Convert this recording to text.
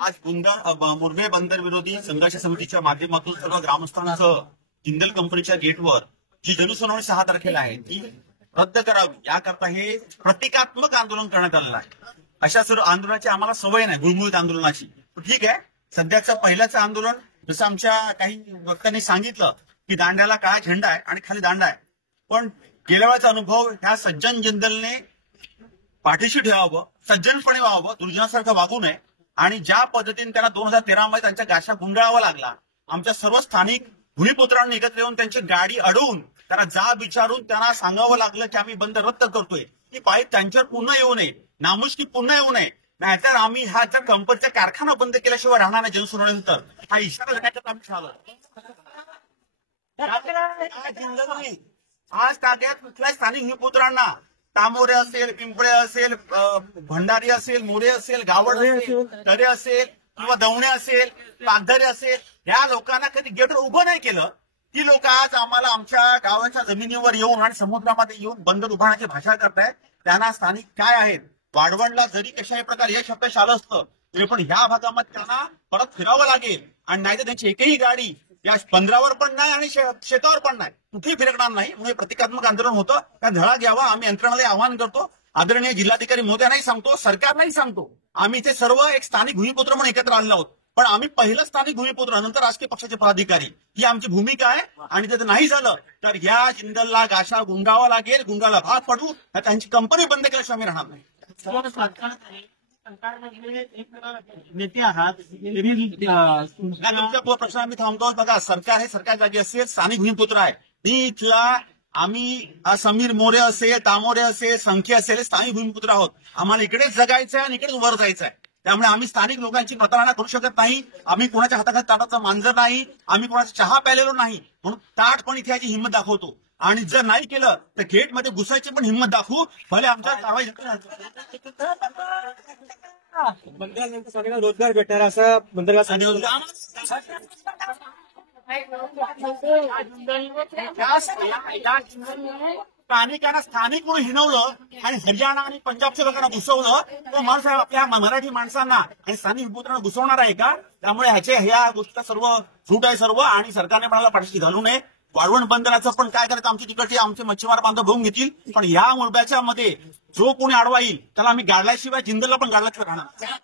आज मुरबे बंदर विरोधी संघर्ष समितीच्या माध्यमातून सर्व ग्रामस्थांसह जिंदल कंपनीच्या गेटवर जी जनसुनावणी 6 तारखेला आहे ती रद्द करावी याकरता हे प्रतिकात्मक आंदोलन करण्यात आलेलं आहे। अशा सर्व आंदोलनाची आम्हाला सवय नाही, गुळमुळीत आंदोलनाची। ठीक आहे, सध्याचं पहिल्याच आंदोलन जसं आमच्या काही वक्त्यांनी सांगितलं की दांड्याला काळा झेंडा आहे आणि खाली दांडा आहे, पण गेल्या वेळेचा अनुभव ह्या सज्जन जिंदलने पाठीशी ठेवावं, सज्जनपणे व्हावं, दुर्जनासारखं वागू नये। आणि ज्या पद्धतीने त्यांना 2013 मध्ये त्यांच्या गाशा गुंडाळावा लागला, आमच्या सर्व स्थानिक भूमिपुत्रांनी एकत्र येऊन त्यांची गाडी अडवून त्यांना जाब विचारून त्यांना सांगावं लागलं की आम्ही बंद रद्द करतोय, की पायी त्यांच्यावर पुन्हा येऊ नये, नामुष्की पुन्हा येऊ नये, नाहीतर आम्ही हा जर कंपनीचा कारखाना बंद केल्याशिवाय राहणार नाही जनसुनावणीनंतर, हा इशारा देण्याचं आम्ही झालो। आज ताग्यात कुठल्याही स्थानिक भूमिपुत्रांना तामोरे असेल, पिंपळे असेल, भंडारी असेल, मोरे असेल, गावड असेल, तरे असेल किंवा दवणे असेल, पांढरे असेल, या लोकांना कधी गेटवर उभं नाही केलं। ती लोक आज आम्हाला आमच्या गावाच्या जमिनीवर येऊन आणि समुद्रामध्ये येऊन बंदर उभारण्याची भाषा करतायत। त्यांना स्थानिक काय आहेत, वाढवणला जरी कशाही प्रकारे यश अपयश आलं असतं तरी पण ह्या भागामध्ये त्यांना परत फिरावं लागेल, आणि नाही तर त्यांची एकही गाडी या बंदरावर पण नाही आणि शेतावर पण नाही, कुठेही फिरकणार नाही। म्हणजे प्रतिकात्मक आंदोलन होतं, त्या धडा घ्यावा आम्ही यंत्रणाला आवाहन करतो। आदरणीय जिल्हाधिकारी महोदयांनाही सांगतो, सरकारलाही सांगतो, आम्ही इथे सर्व एक स्थानिक भूमिपुत्र म्हणून एकत्र आलेलो आहोत, पण आम्ही पहिलं स्थानिक भूमिपुत्र नंतर राजकीय पक्षाचे पदाधिकारी, ही आमची भूमिका आहे। आणि जर नाही झालं तर या जिंदलला गाशा गुंडावा लागेल, गुंडाला भाग पडू, त्यांची कंपनी बंद केल्याशिवाय आम्ही राहणार नाही। नेते आहात, तुमच्या प्रश्न आम्ही थांबतो। बघा, सरकार हे सरकार जागी असेल, स्थानिक भूमिपुत्र आहे, मी इथला आम्ही समीर मोरे असेल, तामोरे असेल, संख्या असेल, स्थानिक भूमिपुत्र आहोत। आम्हाला इकडेच जगायचं आहे आणि इकडेच वर जायचं आहे। त्यामुळे आम्ही स्थानिक लोकांची प्रतारणा करू शकत नाही। आम्ही कोणाच्या हाताखाली ताटाचं मांजर नाही, आम्ही कोणाचा चहा प्यालेलो नाही, म्हणून ताटपणे इथे याची हिंमत दाखवतो। आणि जर नाही केलं तर गेटमध्ये घुसायची पण हिंमत दाखवू, भले आमच्या कारवाई बंदरानंतर सगळ्यांना रोजगार भेटणार असं बंदरला स्थानिकांना स्थानिक म्हणून हिनवलं आणि हरियाणा आणि पंजाबच्या लोकांना घुसवलं, तो माणूस आपल्या मराठी माणसांना आणि स्थानिक भूमिपुत्रांना घुसवणार आहे का? त्यामुळे ह्या गोष्टीचा सर्व झूट आहे सर्व, आणि सरकारने म्हणाला पाठीशी घालू नये। वाढवण बंदराचं पण काय करायचं, आमची तिकडचे आमचे मच्छीमार बांधव बघून घेतील, पण या मुळब्याच्या मध्ये जो कोणी अडवा येईल त्याला आम्ही गाडल्याशिवाय, जिंदलला पण गाडल्याशिवाय राहणार।